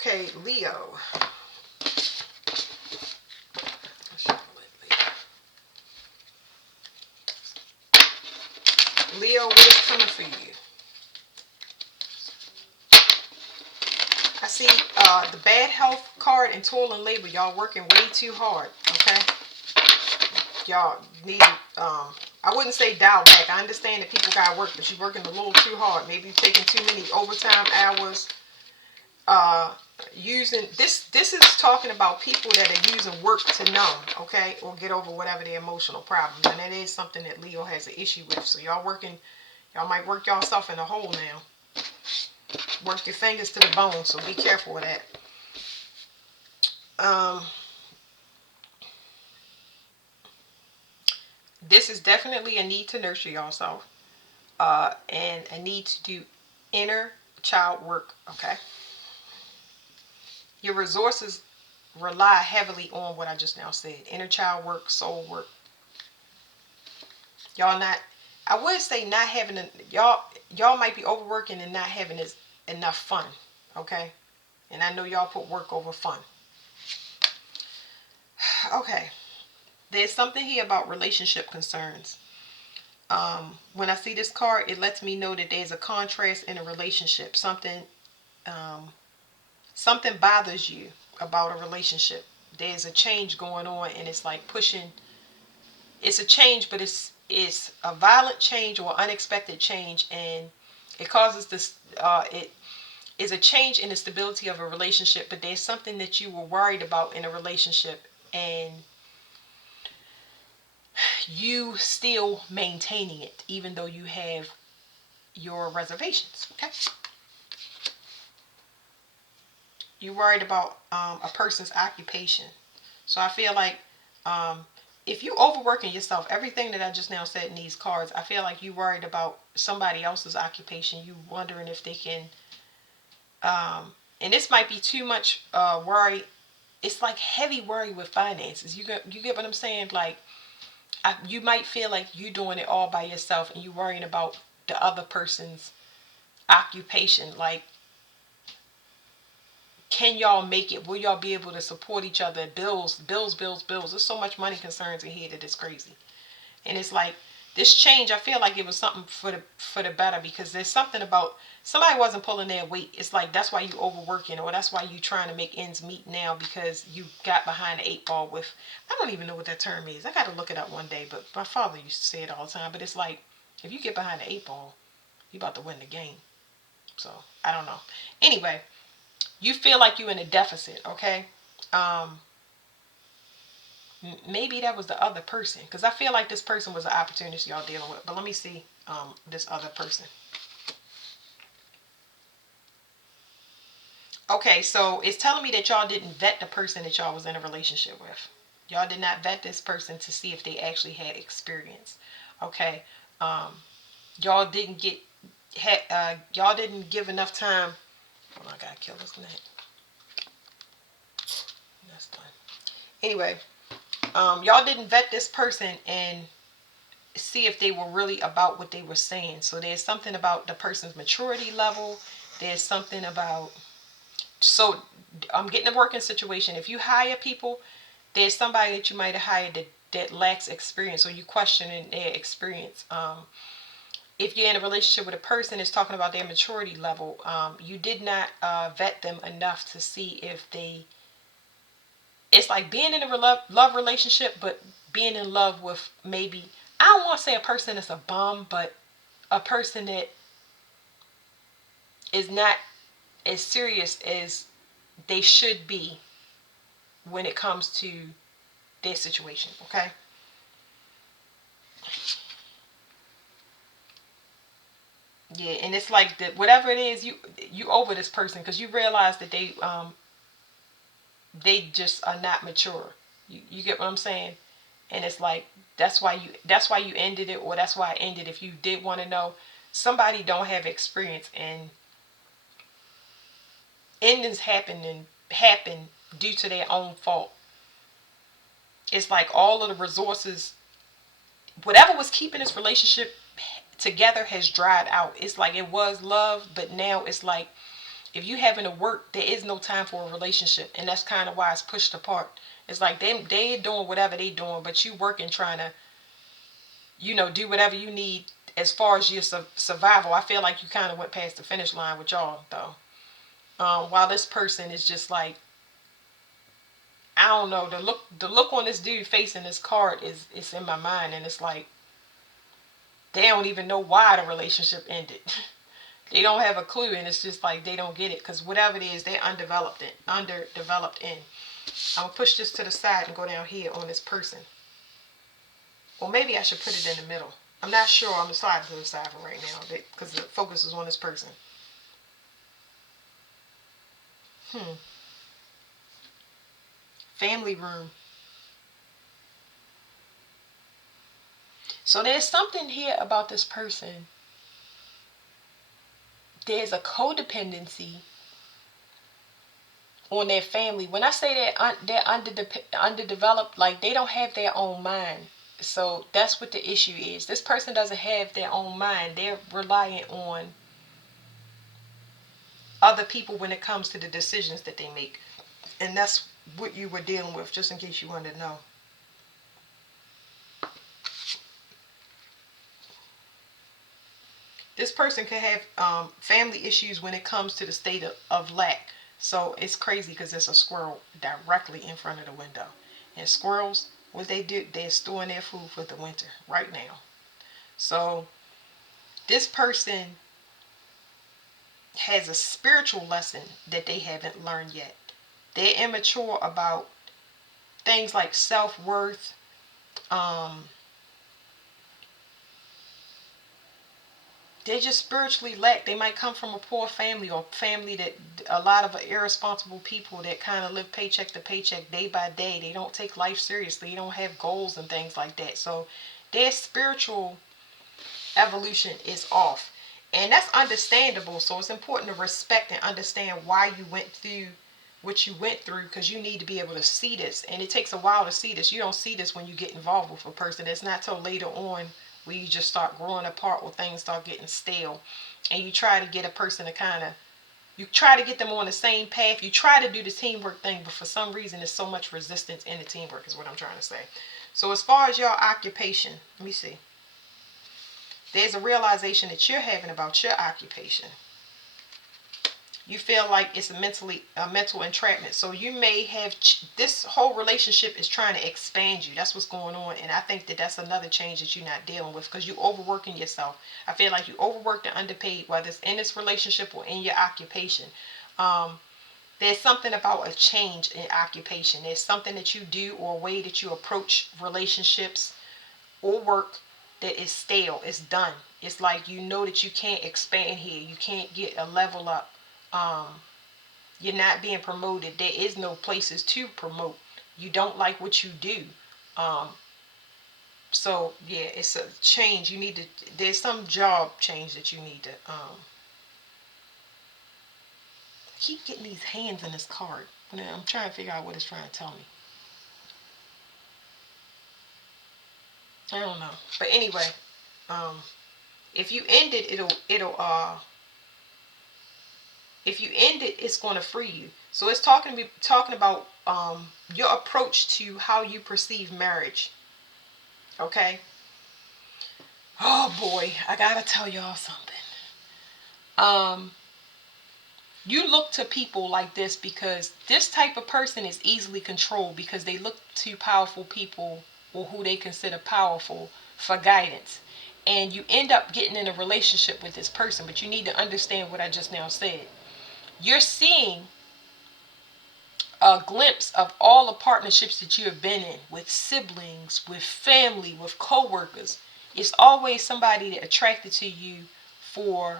Okay, Leo. Leo, what is coming for you? I see the bad health card and toil and labor. Y'all working way too hard. Okay, y'all need I wouldn't say dial back. I understand that people gotta work, but you're working a little too hard. Maybe you're taking too many overtime hours. Uh, Using this is talking about people that are using work to numb, okay, or get over whatever their emotional problems, and that is something that Leo has an issue with. So y'all might work yourself in a hole now. Work your fingers to the bone. So be careful with that. Um, this is definitely a need to nurture yourself, and a need to do inner child work. Okay, your resources rely heavily on what I just now said: inner child work, soul work. Y'all not. I would say not having y'all might be overworking and not having enough fun. Okay, and I know y'all put work over fun. Okay, there's something here about relationship concerns. When I see this card, it lets me know that there's a contrast in a relationship. Um, something bothers you about a relationship. There's a change going on, and it's like pushing. It's a change, but it's a violent change or unexpected change, and it causes this. It is a change in the stability of a relationship, but there's something that you were worried about in a relationship, and you still maintaining it, even though you have your reservations. Okay. You're worried about a person's occupation. So I feel like um, if you overworking yourself, everything that I just now said in these cards, I feel like you worried about somebody else's occupation. You wondering if they can, and this might be too much worry. It's like heavy worry with finances. You get what I'm saying? Like you might feel like you doing it all by yourself, and you worrying about the other person's occupation. Like, can y'all make it? Will y'all be able to support each other? Bills, bills, bills, bills. There's so much money concerns in here that it's crazy. And it's like this change, I feel like it was something for the better, because there's something about somebody wasn't pulling their weight. It's like that's why you overworking, or that's why you trying to make ends meet now, because you got behind the eight ball with, I don't even know what that term is. I got to look it up one day, but my father used to say it all the time. But it's like if you get behind the eight ball, you about to win the game. So I don't know. Anyway, you feel like you're in a deficit, okay? Um, Maybe that was the other person, because I feel like this person was an opportunist y'all dealing with. But let me see this other person. Okay, so it's telling me that y'all didn't vet the person that y'all was in a relationship with. Y'all did not vet this person to see if they actually had experience. Okay, um, y'all didn't get y'all didn't give enough time. Oh, I gotta kill this net. That's done. Anyway, y'all didn't vet this person and see if they were really about what they were saying. So there's something about the person's maturity level. There's something about, so I'm getting a working situation. If you hire people, there's somebody that you might have hired that lacks experience, or you questioning their experience. If you're in a relationship with a person that's talking about their maturity level, you did not vet them enough to see if they, it's like being in a love relationship, but being in love with maybe, I don't want to say a person that's a bum, but a person that is not as serious as they should be when it comes to their situation. Okay. Yeah, and it's like that. Whatever it is, you over this person because you realize that they just are not mature. You get what I'm saying? And it's like that's why you ended it, or that's why I ended. If you did want to know, somebody don't have experience, and endings happen due to their own fault. It's like all of the resources, whatever was keeping this relationship together has dried out. It's like it was love, but now it's like If you having to work, there is no time for a relationship, and that's kind of why it's pushed apart. It's like they doing whatever they doing, but you working trying to, do whatever you need as far as your survival. I feel like you kind of went past the finish line with y'all though. While this person is just like, I don't know, the look on this dude facing this card is in my mind, and it's like they don't even know why the relationship ended. They don't have a clue, and it's just like they don't get it because whatever it is, they're underdeveloped in. I'm gonna push this to the side and go down here on this person. Or maybe I should put it in the middle. I'm not sure. I'm sliding to the side for right now because the focus is on this person. Hmm. Family room. So there's something here about this person. There's a codependency on their family. When I say that they're underdeveloped, like they don't have their own mind. So that's what the issue is. This person doesn't have their own mind. They're relying on other people when it comes to the decisions that they make. And that's what you were dealing with, just in case you wanted to know. This person can have family issues when it comes to the state of lack. So it's crazy because there's a squirrel directly in front of the window. And squirrels, what they do, they're storing their food for the winter right now. So this person has a spiritual lesson that they haven't learned yet. They're immature about things like self-worth, um, they just spiritually lack. They might come from a poor family or family that a lot of irresponsible people that kind of live paycheck to paycheck day by day. They don't take life seriously. They don't have goals and things like that. So their spiritual evolution is off. And that's understandable. So it's important to respect and understand why you went through what you went through because you need to be able to see this. And it takes a while to see this. You don't see this when you get involved with a person. It's not till later on where you just start growing apart or things start getting stale. And you try to get a person to you try to get them on the same path. You try to do the teamwork thing, but for some reason there's so much resistance in the teamwork is what I'm trying to say. So as far as your occupation, let me see. There's a realization that you're having about your occupation. You feel like it's a mental entrapment. So you may have this whole relationship is trying to expand you. That's what's going on, and I think that that's another change that you're not dealing with because you're overworking yourself. I feel like you overworked and underpaid, whether it's in this relationship or in your occupation. Um, there's something about a change in occupation. There's something that you do or a way that you approach relationships or work that is stale. It's done. It's like you know that you can't expand here. You can't get a level up. Um, you're not being promoted. There is no places to promote. You don't like what you do. Um, so yeah, it's a change. You need to. There's some job change that you need to. Keep getting these hands in this card. I'm trying to figure out what it's trying to tell me. I don't know. But anyway, um, if you end it, if you end it, it's going to free you. So it's talking about your approach to how you perceive marriage. Okay. Oh boy, I gotta tell y'all something. Um, you look to people like this because this type of person is easily controlled because they look to powerful people or who they consider powerful for guidance. And you end up getting in a relationship with this person, but you need to understand what I just now said. You're seeing a glimpse of all the partnerships that you have been in with siblings, with family, with co-workers. It's always somebody that attracted to you for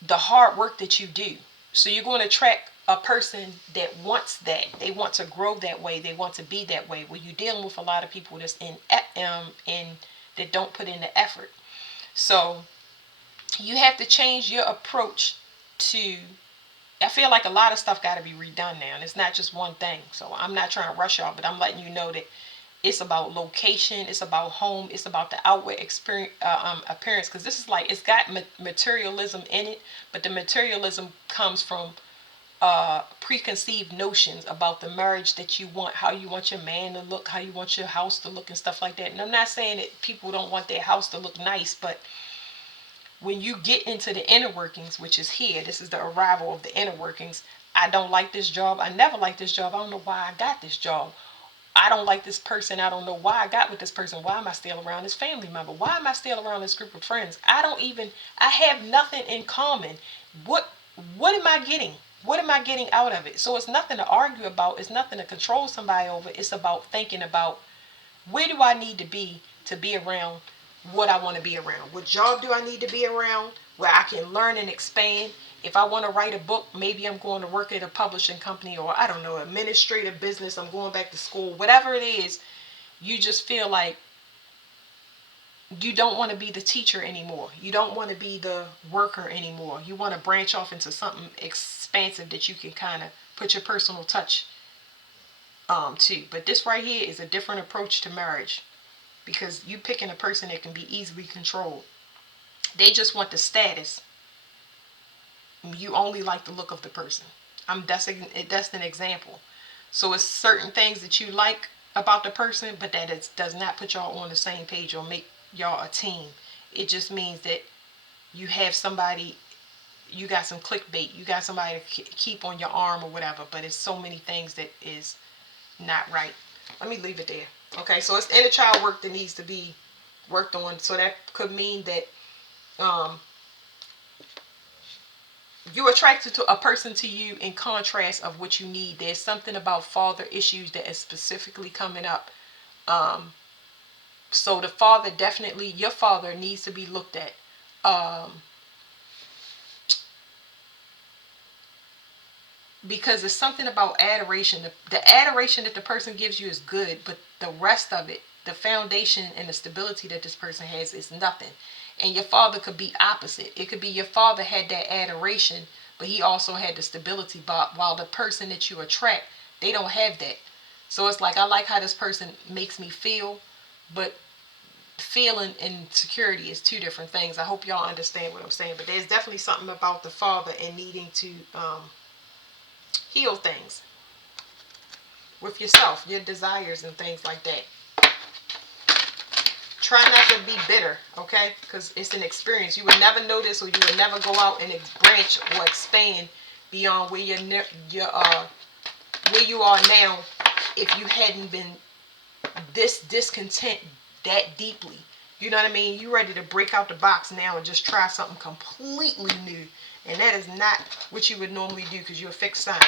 the hard work that you do. So you're going to attract a person that wants that. They want to grow that way. They want to be that way. Well, you're dealing with a lot of people that's in that don't put in the effort. So you have to change your approach to. I feel like a lot of stuff got to be redone now, and it's not just one thing. So I'm not trying to rush y'all, but I'm letting you know that It's about location. It's about home. It's about the outward experience, appearance. Because this is like, it's got materialism in it, but the materialism comes from preconceived notions about the marriage that you want, how you want your man to look, how you want your house to look, and stuff like that. And I'm not saying that people don't want their house to look nice, but when you get into the inner workings, which is here, this is the arrival of the inner workings. I don't like this job. I never liked this job. I don't know why I got this job. I don't like this person. I don't know why I got with this person. Why am I still around this family member? Why am I still around this group of friends? I have nothing in common. What what am I getting? What am I getting out of it? So it's nothing to argue about. It's nothing to control somebody over. It's about thinking about, where do I need to be around what I want to be around? What job do I need to be around where I can learn and expand? If I want to write a book, maybe I'm going to work at a publishing company, or I don't know, administrative business. I'm going back to school, whatever it is. You just feel like you don't want to be the teacher anymore. You don't want to be the worker anymore. You want to branch off into something expansive that you can kind of put your personal touch to. But this right here is a different approach to marriage, because you picking a person that can be easily controlled. They just want the status. You only like the look of the person. That's an example. So it's certain things that you like about the person, but does not put y'all on the same page or make y'all a team. It just means that you have somebody, you got some clickbait, you got somebody to keep on your arm or whatever. But it's so many things that is not right. Let me leave it there. Okay, so it's inner child work that needs to be worked on. So that could mean that um, you attracted to a person to you in contrast of what you need. There's something about father issues that is specifically coming up. Um, so the father, definitely, your father needs to be looked at. Um, because it's something about adoration. The adoration that the person gives you is good, but the rest of it, the foundation and the stability that this person has, is nothing. And your father could be opposite. It could be your father had that adoration, but he also had the stability. But while the person that you attract, they don't have that. So it's like, I like how this person makes me feel, but feeling and security is two different things. I hope y'all understand what I'm saying. But there's definitely something about the father and needing to heal things with yourself, your desires and things like that. Try not to be bitter, okay? Because it's an experience. You would never know this, or you would never go out and branch or expand beyond where where you are now if you hadn't been this discontent that deeply. You know what I mean? You ready to break out the box now and just try something completely new. And that is not what you would normally do, because you're a fixed sign.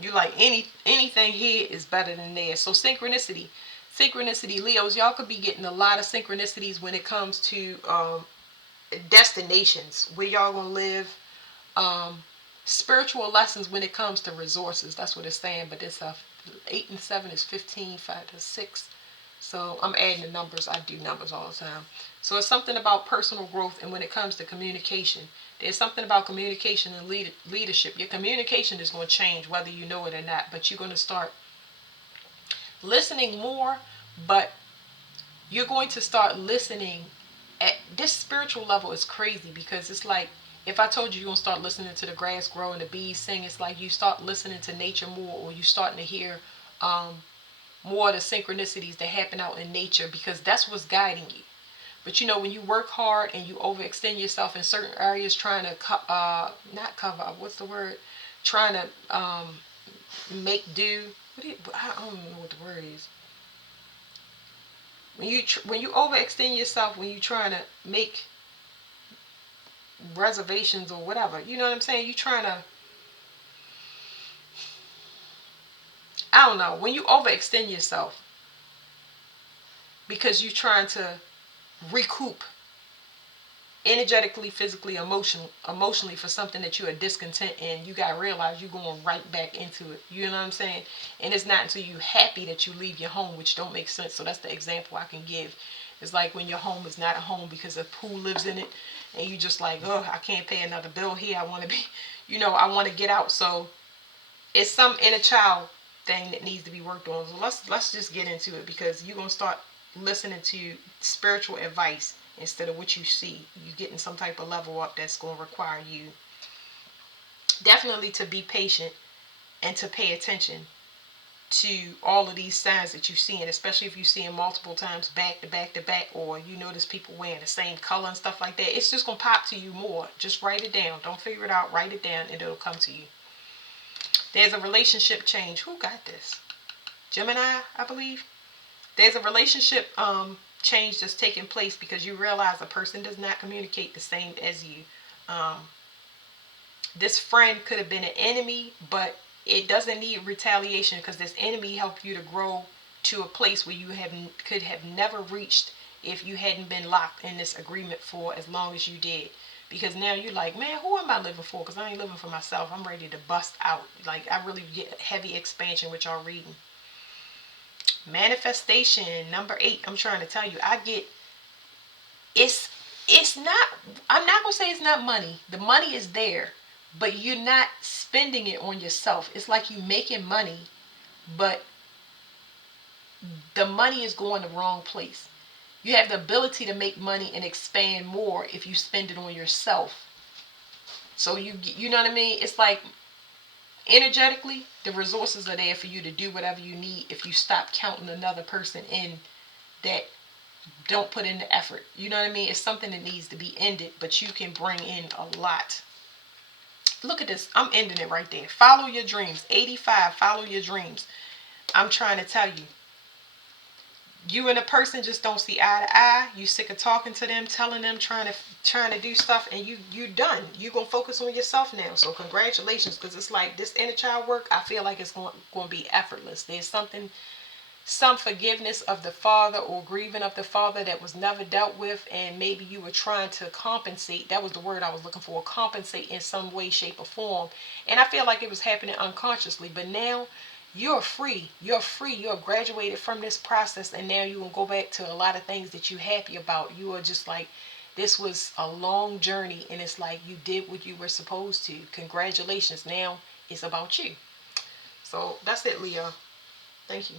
You like anything here is better than there. So synchronicity, Leos, y'all could be getting a lot of synchronicities when it comes to destinations, where y'all gonna live, spiritual lessons when it comes to resources. That's what it's saying. But it's 8 and 7 is 15, 5 to 6. So I'm adding the numbers. I do numbers all the time. So it's something about personal growth. And when it comes to communication, there's something about communication and leadership. Your communication is going to change whether you know it or not. But you're going to start listening more. But you're going to start listening at this spiritual level. Is crazy, because it's like, if I told you you're going to start listening to the grass grow and the bees sing, it's like you start listening to nature more, or you starting to hear more of the synchronicities that happen out in nature, because that's what's guiding you. But when you work hard and you overextend yourself in certain areas, trying to not cover up, what's the word? Trying to make do. I don't know what the word is. When you overextend yourself, when you're trying to make reservations or whatever, you know what I'm saying? You trying to, I don't know, when you overextend yourself because you're trying to recoup energetically, physically, emotionally for something that you are discontent in, you gotta realize you're going right back into it. You know what I'm saying? And it's not until you're happy that you leave your home, which don't make sense. So that's the example I can give. It's like when your home is not a home because a pool lives in it, and you just like, oh, I can't pay another bill here. I want to be, I want to get out. So it's some inner child thing that needs to be worked on. So let's just get into it, because you're gonna start listening to spiritual advice instead of what you see. You getting some type of level up that's gonna require you definitely to be patient and to pay attention to all of these signs that you see, and especially if you see them multiple times back to back to back, or you notice people wearing the same color and stuff like that. It's just gonna pop to you more. Just write it down. Don't figure it out. Write it down, and it'll come to you. There's a relationship change. Who got this? Gemini, I believe. There's a relationship change that's taking place because you realize a person does not communicate the same as you. Um, this friend could have been an enemy, but it doesn't need retaliation, because this enemy helped you to grow to a place where you could have never reached if you hadn't been locked in this agreement for as long as you did. Because now you're like, man, who am I living for? Because I ain't living for myself. I'm ready to bust out. Like, I really get heavy expansion, which y'all reading. Manifestation, number 8. I'm trying to tell you, I get, it's not, I'm not going to say it's not money. The money is there, but you're not spending it on yourself. It's like you making money, but the money is going the wrong place. You have the ability to make money and expand more if you spend it on yourself. So you know what I mean? It's like energetically, the resources are there for you to do whatever you need if you stop counting another person in that don't put in the effort. You know what I mean? It's something that needs to be ended, but you can bring in a lot. Look at this. I'm ending it right there. Follow your dreams. 85, follow your dreams. I'm trying to tell you. You and a person just don't see eye to eye. You sick of talking to them, telling them, trying to do stuff, and you done. You gonna focus on yourself now. So congratulations, because it's like this inner child work. I feel like it's going to be effortless. There's some forgiveness of the father or grieving of the father that was never dealt with, and maybe you were trying to compensate. That was the word I was looking for. Compensate in some way, shape, or form. And I feel like it was happening unconsciously, but now you're free. You're graduated from this process, and now you will go back to a lot of things that you're happy about. You are just like, this was a long journey, and it's like you did what you were supposed to. Congratulations. Now it's about you. So that's it, Leo. Thank you.